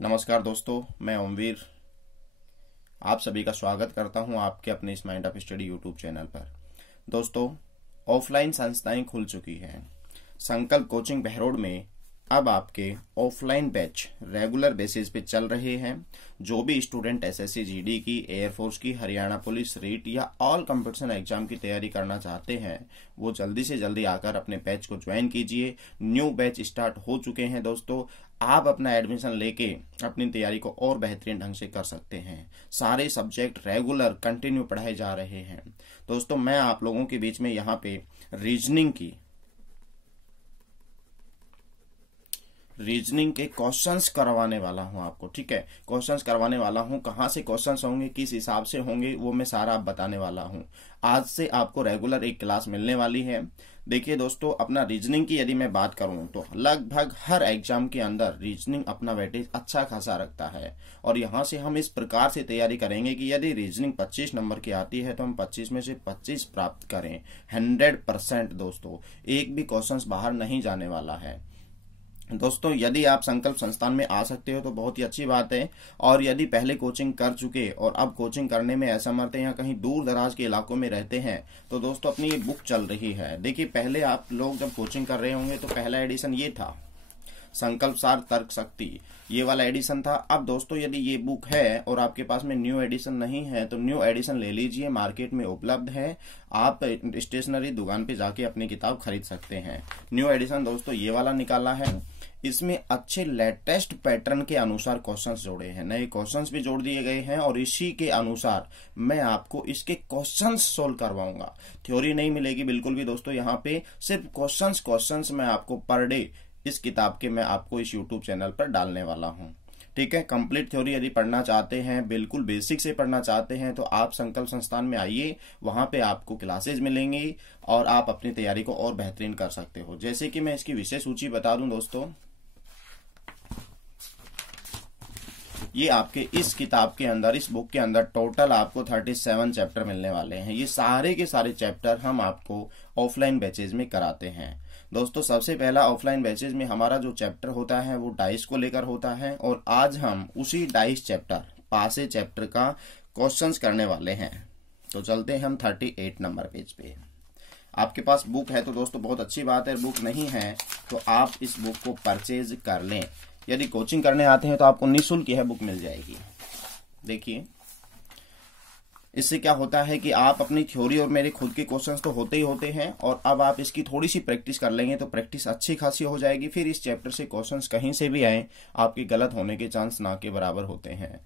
नमस्कार दोस्तों, मैं ओमवीर आप सभी का स्वागत करता हूं आपके अपने इस mind of study YouTube channel पर। दोस्तों, ऑफलाइन संस्थाएं खुल चुकी हैं। संकल्प कोचिंग बहरोड में अब आपके ऑफलाइन बैच रेगुलर बेसिस पे चल रहे हैं। जो भी स्टूडेंट एसएससी जीडी की, एयरफोर्स की, हरियाणा पुलिस, रीट या ऑल कंपटीशन एग्जाम की तैयारी करना चाहते हैं वो जल्दी से जल्दी आकर अपने बैच को ज्वाइन कीजिए। न्यू बैच स्टार्ट हो चुके हैं दोस्तों। आप अपना एडमिशन लेके अपनी तैयारी को और बेहतरीन ढंग से कर सकते हैं। सारे सब्जेक्ट रेगुलर कंटिन्यू पढ़ाए जा रहे हैं। दोस्तों, मैं आप लोगों के बीच में यहाँ पे रीजनिंग के क्वेश्चंस करवाने वाला हूं आपको। ठीक है, क्वेश्चंस करवाने वाला हूं। कहां से क्वेश्चंस होंगे, किस हिसाब से होंगे, वो मैं सारा आप बताने वाला हूं। आज से आपको रेगुलर एक क्लास मिलने वाली है। देखिए दोस्तों, अपना रीजनिंग की यदि मैं बात करूं तो लगभग हर एग्जाम के अंदर रीजनिंग अपना वेटेज अच्छा खासा रखता है। और यहां से हम इस प्रकार से तैयारी करेंगे कि यदि रीजनिंग 25 नंबर की आती है तो हम 25 में से 25 प्राप्त करें। 100% दोस्तों, एक भी क्वेश्चंस बाहर नहीं जाने वाला है। दोस्तों, यदि आप संकल्प संस्थान में आ सकते हो तो बहुत ही अच्छी बात है। और यदि पहले कोचिंग कर चुके और अब कोचिंग करने में असमर्थ हैं या कहीं दूर दराज के इलाकों में रहते हैं तो दोस्तों, अपनी ये बुक चल रही है। देखिए, पहले आप लोग जब कोचिंग कर रहे होंगे तो पहला एडिशन ये था, संकल्प सार तर्क शक्ति, ये वाला एडिशन था। अब दोस्तों, यदि ये बुक है और आपके पास में न्यू एडिशन नहीं है तो न्यू एडिशन ले लीजिए, मार्केट में उपलब्ध है। आप स्टेशनरी दुकान पे जाके अपनी किताब खरीद सकते हैं। न्यू एडिशन दोस्तों ये वाला निकाला है। इसमें अच्छे लेटेस्ट पैटर्न के अनुसार क्वेश्चंस जोड़े हैं, नए क्वेश्चंस भी जोड़ दिए गए हैं और इसी के अनुसार मैं आपको इसके क्वेश्चंस सोल्व करवाऊंगा। थ्योरी नहीं मिलेगी बिल्कुल भी दोस्तों, यहाँ पे सिर्फ क्वेश्चंस मैं आपको पर डे इस किताब के मैं आपको इस यूट्यूब चैनल पर डालने वाला हूँ। ठीक है, कंप्लीट थ्योरी यदि पढ़ना चाहते हैं, बिल्कुल बेसिक से पढ़ना चाहते हैं तो आप संकल्प संस्थान में आइए। वहां पे आपको क्लासेज मिलेंगी और आप अपनी तैयारी को और बेहतरीन कर सकते हो। जैसे कि मैं इसकी विषय सूची बता दूं दोस्तों, ये आपके इस किताब के अंदर, इस बुक के अंदर टोटल आपको 37 चैप्टर मिलने वाले हैं। ये सारे के सारे चैप्टर हम आपको ऑफलाइन बैचेज में कराते हैं। दोस्तों, सबसे पहला ऑफलाइन बैचेज में हमारा जो चैप्टर होता है वो डाइस को लेकर होता है और आज हम उसी डाइस चैप्टर, पासे चैप्टर का क्वेश्चंस करने वाले हैं। तो चलते हैं हम 38 नंबर पेज पे। आपके पास बुक है तो दोस्तों बहुत अच्छी बात है, बुक नहीं है तो आप इस बुक को परचेज कर लें। यदि कोचिंग करने आते हैं तो आपको निःशुल्क यह बुक मिल जाएगी। देखिए, इससे क्या होता है कि आप अपनी थ्योरी और मेरे खुद के क्वेश्चंस तो होते ही होते हैं और अब आप इसकी थोड़ी सी प्रैक्टिस कर लेंगे तो प्रैक्टिस अच्छी खासी हो जाएगी। फिर इस चैप्टर से क्वेश्चंस कहीं से भी आए, आपके गलत होने के चांस ना के बराबर होते हैं।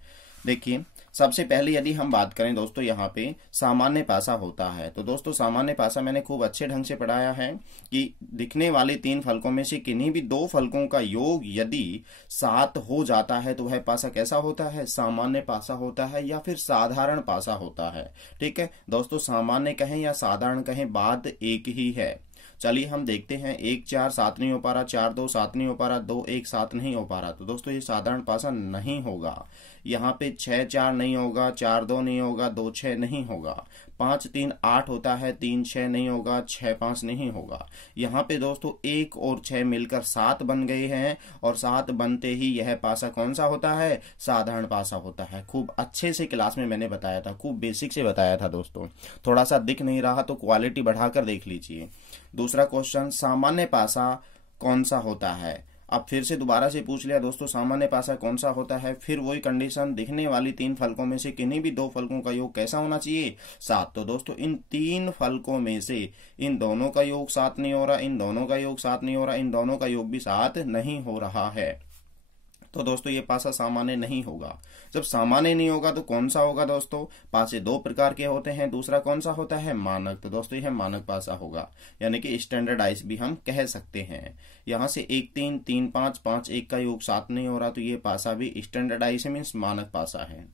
देखिए, सबसे पहले यदि हम बात करें दोस्तों, यहाँ पे सामान्य पासा होता है। तो दोस्तों, सामान्य पासा मैंने खूब अच्छे ढंग से पढ़ाया है कि दिखने वाले 3 फलकों में से किन्हीं भी 2 फलकों का योग यदि 7 हो जाता है तो वह पासा कैसा होता है, सामान्य पासा होता है या फिर साधारण पासा होता है। ठीक है दोस्तों, सामान्य कहें या साधारण कहें, बात एक ही है। चलिए हम देखते हैं, 1 4 7 नहीं हो पा रहा, 4 2 7 नहीं हो पा रहा, 2 1 7 नहीं हो पा रहा। तो दोस्तों, ये साधारण पासा नहीं होगा। यहाँ पे 6 4 नहीं होगा, 4 2 नहीं होगा, 2 6 नहीं होगा, 5 3 8 होता है, 3 6 नहीं होगा, 6 5 नहीं होगा। यहाँ पे दोस्तों 1 और 6 मिलकर 7 बन गए हैं और 7 बनते ही यह पासा कौन सा होता है, साधारण पासा होता है। खूब अच्छे से क्लास में मैंने बताया था, खूब बेसिक से बताया था दोस्तों। थोड़ा सा दिख नहीं रहा तो क्वालिटी बढ़ाकर देख लीजिए। दूसरा क्वेश्चन, सामान्य पासा कौन सा होता है। अब फिर से दोबारा से पूछ लिया दोस्तों, सामान्य पासा कौन सा होता है। फिर वही कंडीशन, दिखने वाली 3 फलकों में से किन्हीं भी 2 फलकों का योग कैसा होना चाहिए, 7। तो दोस्तों, इन 3 फलकों में से इन दोनों का योग 7 नहीं हो रहा, इन दोनों का योग 7 नहीं हो रहा, इन दोनों का योग भी 7 नहीं हो रहा है। तो दोस्तों, ये पासा सामान्य नहीं होगा। जब सामान्य नहीं होगा तो कौन सा होगा दोस्तों, पासे 2 प्रकार के होते हैं। दूसरा कौन सा होता है, मानक। तो दोस्तों, यह मानक पासा होगा, यानी कि स्टैंडर्डाइज भी हम कह सकते हैं। यहां से 1 3 3 5 5 1 का योग 7 नहीं हो रहा तो ये पासा भी स्टैंडर्डाइज मीन्स मानक पासा है।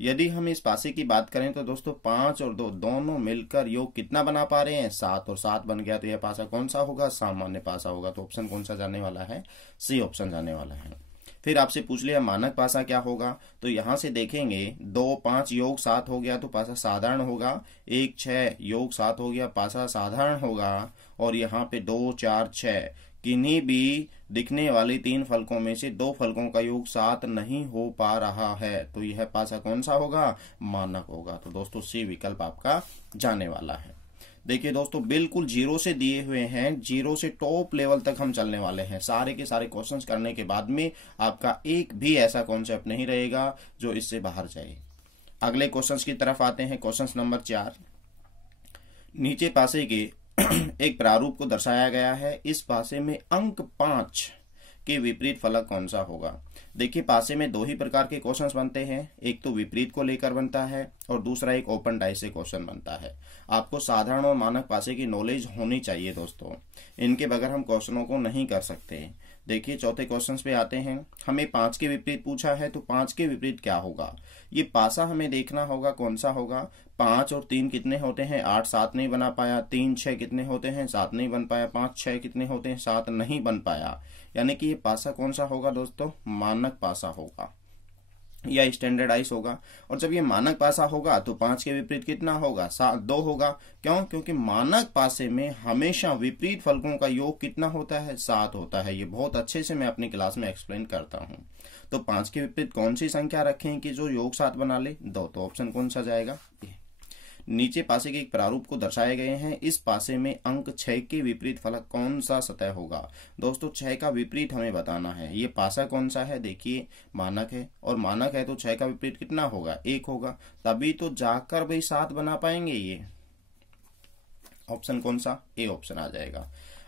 यदि हम इस पासे की बात करें तो दोस्तों 5 और 2 दोनों मिलकर योग कितना बना पा रहे हैं, 7 और 7 बन गया तो यह पासा कौन सा होगा, सामान्य पासा होगा। तो ऑप्शन कौन सा जाने वाला है, सी ऑप्शन जाने वाला है। फिर आपसे पूछ लिया मानक पासा क्या होगा, तो यहां से देखेंगे 2 5 योग 7 हो गया तो पासा साधारण होगा, 1 6 योग 7 हो गया पासा साधारण होगा, और यहाँ पे 2 4 6 किन्हीं भी दिखने वाली 3 फलकों में से 2 फलकों का योग 7 नहीं हो पा रहा है, तो यह पासा कौन सा होगा? मानक होगा। तो दोस्तों सी विकल्प आपका जाने वाला है। देखिए दोस्तों, बिल्कुल जीरो से दिए हुए हैं, जीरो से टॉप लेवल तक हम चलने वाले हैं। सारे के सारे क्वेश्चंस करने के बाद में आपका एक भी ऐसा कॉन्सेप्ट नहीं रहेगा जो इससे बाहर जाए। अगले क्वेश्चंस की तरफ आते हैं। क्वेश्चन नंबर 4, नीचे पासे के एक प्रारूप को दर्शाया गया है। इस पासे में अंक 5 के विपरीत फलक कौन सा होगा? देखिए, पासे में 2 ही प्रकार के क्वेश्चंस बनते हैं, एक तो विपरीत को लेकर बनता है और दूसरा एक ओपन डाई से क्वेश्चन बनता है। आपको साधारण और मानक पासे की नॉलेज होनी चाहिए दोस्तों, इनके बगैर हम क्वेश्चनों को नहीं कर सकते। देखिए, चौथे क्वेश्चन पे आते हैं। हमें 5 के विपरीत पूछा है, तो 5 के विपरीत क्या होगा? ये पासा हमें देखना होगा कौन सा होगा। 5 और 3 कितने होते हैं? 8, 7 नहीं बना पाया। 3, 6 कितने होते हैं? 7 नहीं बन पाया। 5, 6 कितने होते हैं? 7 नहीं बन पाया। यानी कि ये पासा कौन सा होगा दोस्तों? मानक पासा होगा या स्टैंडर्डाइज होगा। और जब ये मानक पासा होगा तो 5 के विपरीत कितना होगा? 2 होगा। क्यों? क्योंकि मानक पासे में हमेशा विपरीत फलकों का योग कितना होता है? 7 होता है। ये बहुत अच्छे से मैं अपनी क्लास में एक्सप्लेन करता हूं। तो 5 के विपरीत कौन सी संख्या रखें कि जो योग 7 बना ले? 2। तो ऑप्शन कौन सा जाएगा? नीचे पासे के एक प्रारूप को दर्शाए गए हैं। इस पासे में अंक 6 के विपरीत फलक कौन सा सतह होगा? दोस्तों 6 का विपरीत हमें बताना है। ये पासा कौन सा है? देखिए, मानक है, और मानक है तो 6 का विपरीत कितना होगा? 1 होगा। तभी तो जाकर भाई 7 बना पाएंगे। ये ऑप्शन कौन सा? ए ऑप्शन आ जाएगा।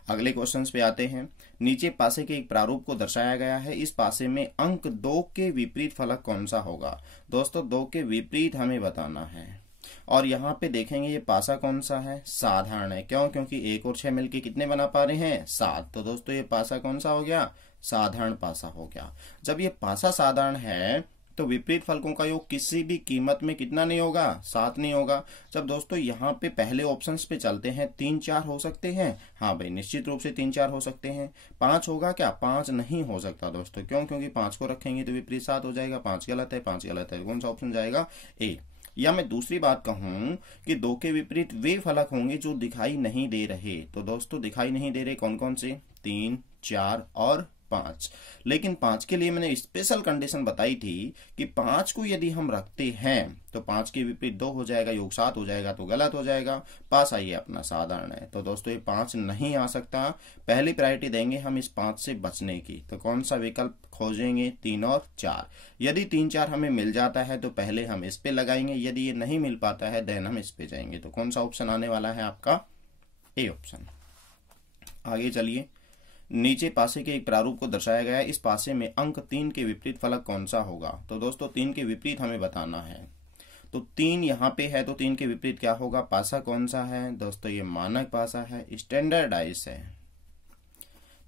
अगले क्वेश्चन पे आते हैं। नीचे पासे के एक प्रारूप को दर्शाया गया है। इस पासे में अंक 2 के विपरीत फलक कौन सा होगा? दोस्तों 2 के विपरीत हमें बताना है। और यहाँ पे देखेंगे ये पासा कौन सा है? साधारण है। क्यों? क्योंकि 1 और 6 मिलके कितने बना पा रहे हैं? 7। तो दोस्तों ये पासा कौन सा हो गया? साधारण पासा हो गया। जब ये पासा साधारण है तो विपरीत फलकों का योग किसी भी कीमत में कितना नहीं होगा? 7 नहीं होगा। जब दोस्तों यहाँ पे पहले ऑप्शंस पे चलते हैं, 3, 4 हो सकते हैं। हाँ भाई, निश्चित रूप से 3, 4 हो सकते हैं। 5 होगा क्या? 5 नहीं हो सकता दोस्तों। क्यों? क्योंकि 5 को रखेंगे तो विपरीत 7 हो जाएगा। 5 गलत है, 5 गलत है। कौन सा ऑप्शन जाएगा? ए। या मैं दूसरी बात कहूं कि 2 के विपरीत वे फलक होंगे जो दिखाई नहीं दे रहे। तो दोस्तों दिखाई नहीं दे रहे कौन कौन से? 3, 4 और 5। लेकिन 5 के लिए मैंने स्पेशल कंडीशन बताई थी कि 5 को यदि हम रखते हैं तो 5 के विपरीत 2 हो जाएगा, योग 7 हो जाएगा, तो गलत हो जाएगा। पास आइए अपना साधारण है। तो दोस्तों ये 5 नहीं आ सकता। पहली प्रायोरिटी देंगे हम इस 5 से बचने की। तो कौन सा विकल्प खोजेंगे? 3 और 4। यदि 3, 4 हमें मिल जाता है तो पहले हम इस पे लगाएंगे। यदि ये नहीं मिल पाता है देन हम इस पे जाएंगे। तो कौन सा ऑप्शन आने वाला है आपका? A option. आगे चलिए। नीचे पासे के एक प्रारूप को दर्शाया गया है। इस पासे में अंक 3 के विपरीत फलक कौन सा होगा? तो दोस्तों 3 के विपरीत हमें बताना है। तो 3 यहाँ पे है तो 3 के विपरीत क्या होगा? पासा कौन सा है? दोस्तों ये मानक पासा है, स्टैंडर्डाइज है।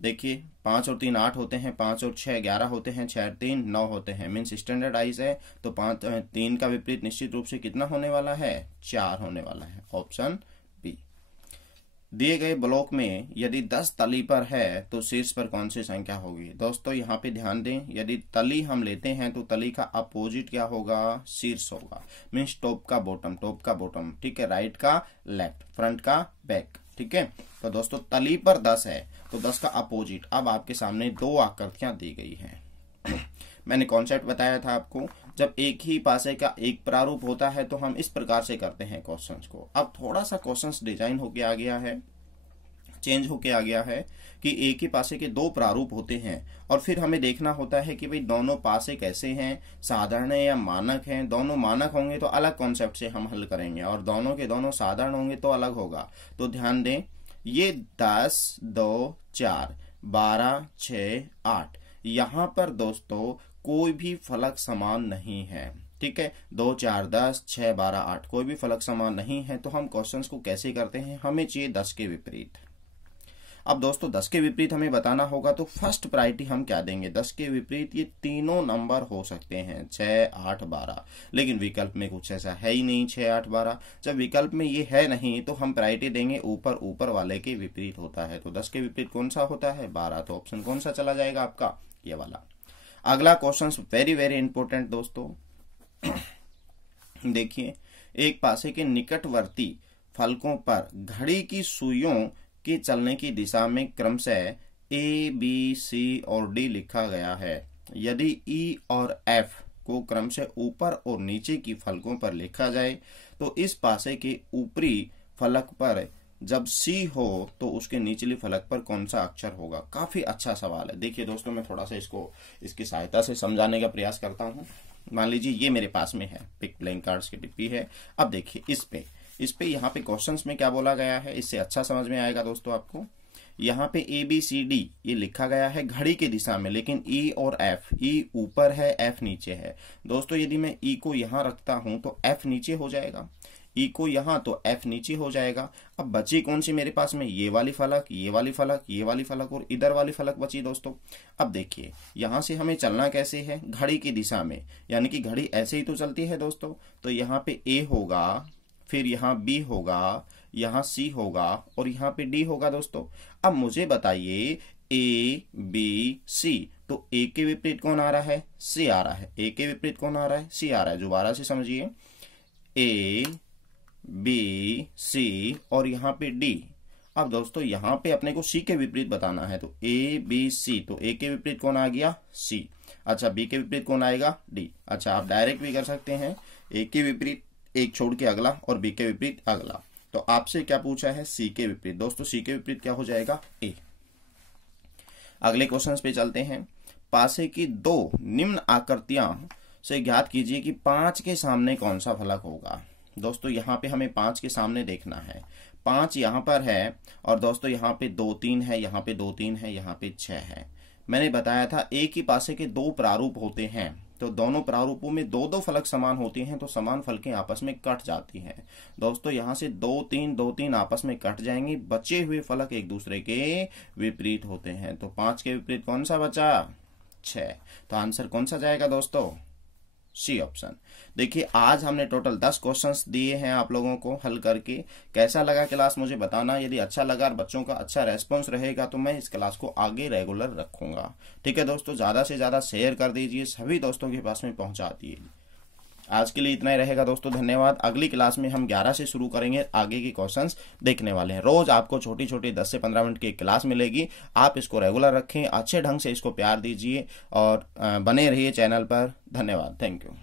देखिए 5 और 3 8 होते हैं, 5 और 6 11 होते हैं, 6 और 3 9 होते हैं, मीन्स स्टैंडर्डाइज है। तो 3 का विपरीत निश्चित रूप से कितना होने वाला है? 4 होने वाला है। Option B. दिए गए ब्लॉक में यदि 10 तली पर है तो शीर्ष पर कौन सी संख्या होगी? दोस्तों यहाँ पे ध्यान दें, यदि तली हम लेते हैं तो तली का अपोजिट क्या होगा? शीर्ष होगा। मीन्स टॉप का बॉटम, टॉप का बॉटम, ठीक है। राइट का लेफ्ट, फ्रंट का बैक, ठीक है। तो दोस्तों तली पर 10 है तो 10 का अपोजिट। अब आपके सामने 2 आकृतियां दी गई हैं। मैंने कॉन्सेप्ट बताया था आपको, जब एक ही पासे का एक प्रारूप होता है तो हम इस प्रकार से करते हैं क्वेश्चंस को। अब थोड़ा सा क्वेश्चंस डिजाइन होके आ गया है, चेंज होके आ गया है कि एक ही पासे के 2 प्रारूप होते हैं और फिर हमें देखना होता है कि भाई दोनों पासे कैसे हैं, साधारण है या मानक हैं। दोनों मानक होंगे तो अलग कॉन्सेप्ट से हम हल करेंगे और दोनों के दोनों साधारण होंगे तो अलग होगा। तो ध्यान दें, ये 10 2 4 12 6 8, यहाँ पर दोस्तों कोई भी फलक समान नहीं है, ठीक है। 2 4 10 6 12 8 कोई भी फलक समान नहीं है। तो हम क्वेश्चंस को कैसे करते हैं? हमें चाहिए 10 के विपरीत। अब दोस्तों 10 के विपरीत हमें बताना होगा तो फर्स्ट प्रायोरिटी हम क्या देंगे? 10 के विपरीत ये तीनों नंबर हो सकते हैं, 6 8 12। लेकिन विकल्प में कुछ ऐसा है ही नहीं 6 8 12। जब विकल्प में ये है नहीं तो हम प्रायोरिटी देंगे ऊपर ऊपर वाले के विपरीत होता है। तो 10 के विपरीत कौन सा होता है? 12। तो ऑप्शन कौन सा चला जाएगा आपका? ये वाला। अगला क्वेश्चन वेरी वेरी इंपॉर्टेंट दोस्तों। देखिए, एक पासे के निकटवर्ती फलकों पर घड़ी की सुइयों के चलने की दिशा में क्रमशः A, B, C और D लिखा गया है। यदि E और F को क्रम से ऊपर और नीचे की फलकों पर लिखा जाए तो इस पासे के ऊपरी फलक पर जब C हो तो उसके निचली फलक पर कौन सा अक्षर होगा। काफी अच्छा सवाल है। देखिए दोस्तों, मैं थोड़ा सा इसको इसकी सहायता से समझाने का प्रयास करता हूँ। मान लीजिए ये मेरे पास में है, पिक प्लेइंग कार्ड्स की डिब्बी है। अब देखिए इस पे यहाँ पे क्वेश्चंस में क्या बोला गया है, इससे अच्छा समझ में आएगा दोस्तों आपको। यहाँ पे ABCD ये लिखा गया है घड़ी की दिशा में, लेकिन E और F, E ऊपर है, F नीचे है। दोस्तों यदि मैं E को यहाँ रखता हूं तो F नीचे हो जाएगा, E को यहाँ तो F नीचे हो जाएगा। अब बची कौन सी मेरे पास में, ये वाली फलक, ये वाली फलक, ये वाली फलक और इधर वाली फलक बची दोस्तों। अब देखिए यहाँ से हमें चलना कैसे है, घड़ी की दिशा में, यानी कि घड़ी ऐसे ही तो चलती है दोस्तों। तो यहाँ पे A होगा, फिर यहाँ B होगा, यहाँ C होगा और यहाँ पे D होगा दोस्तों। अब मुझे बताइए A, B, C, तो A के विपरीत कौन आ रहा है, C आ रहा है। A के विपरीत कौन आ रहा है, C आ रहा है। दोबारा से समझिए, A, B, C और यहाँ पे D। अब दोस्तों यहाँ पे अपने को C के विपरीत बताना है, तो A, B, C, तो A के विपरीत कौन आ गया, C। अच्छा, B के विपरीत कौन आएगा, D। अच्छा, आप डायरेक्ट भी कर सकते हैं, A के विपरीत एक छोड़ के अगला और B के विपरीत अगला। तो आपसे क्या पूछा है, C के विपरीत। दोस्तों C के विपरीत क्या हो जाएगा, A। अगले क्वेश्चन पे चलते हैं। पासे की दो निम्न आकृतियां से ज्ञात कीजिए कि 5 के सामने कौन सा फलक होगा। दोस्तों यहाँ पे हमें 5 के सामने देखना है। 5 यहाँ पर है और दोस्तों यहाँ पे 2, 3 है, यहाँ पे 2, 3 है, यहाँ पे 6 है। मैंने बताया था एक ही पासे के दो प्रारूप होते हैं, तो दोनों प्रारूपों में दो दो फलक समान होती हैं, तो समान फलकें आपस में कट जाती हैं। दोस्तों यहाँ से 2, 3, 2, 3 आपस में कट जाएंगे, बचे हुए फलक एक दूसरे के विपरीत होते हैं। तो 5 के विपरीत कौन सा बचा, 6। तो आंसर कौन सा जाएगा दोस्तों, सी ऑप्शन। देखिए आज हमने टोटल 10 क्वेश्चंस दिए हैं आप लोगों को हल करके। कैसा लगा क्लास मुझे बताना। यदि अच्छा लगा और बच्चों का अच्छा रेस्पॉन्स रहेगा तो मैं इस क्लास को आगे रेगुलर रखूंगा। ठीक है दोस्तों, ज्यादा से ज्यादा शेयर कर दीजिए, सभी दोस्तों के पास में पहुंचा दिए। आज के लिए इतना ही रहेगा दोस्तों, धन्यवाद। अगली क्लास में हम 11 से शुरू करेंगे, आगे के क्वेश्चंस देखने वाले हैं। रोज आपको छोटी छोटी 10 से 15 मिनट की क्लास मिलेगी। आप इसको रेगुलर रखें, अच्छे ढंग से इसको प्यार दीजिए और बने रहिए चैनल पर। धन्यवाद, थैंक यू।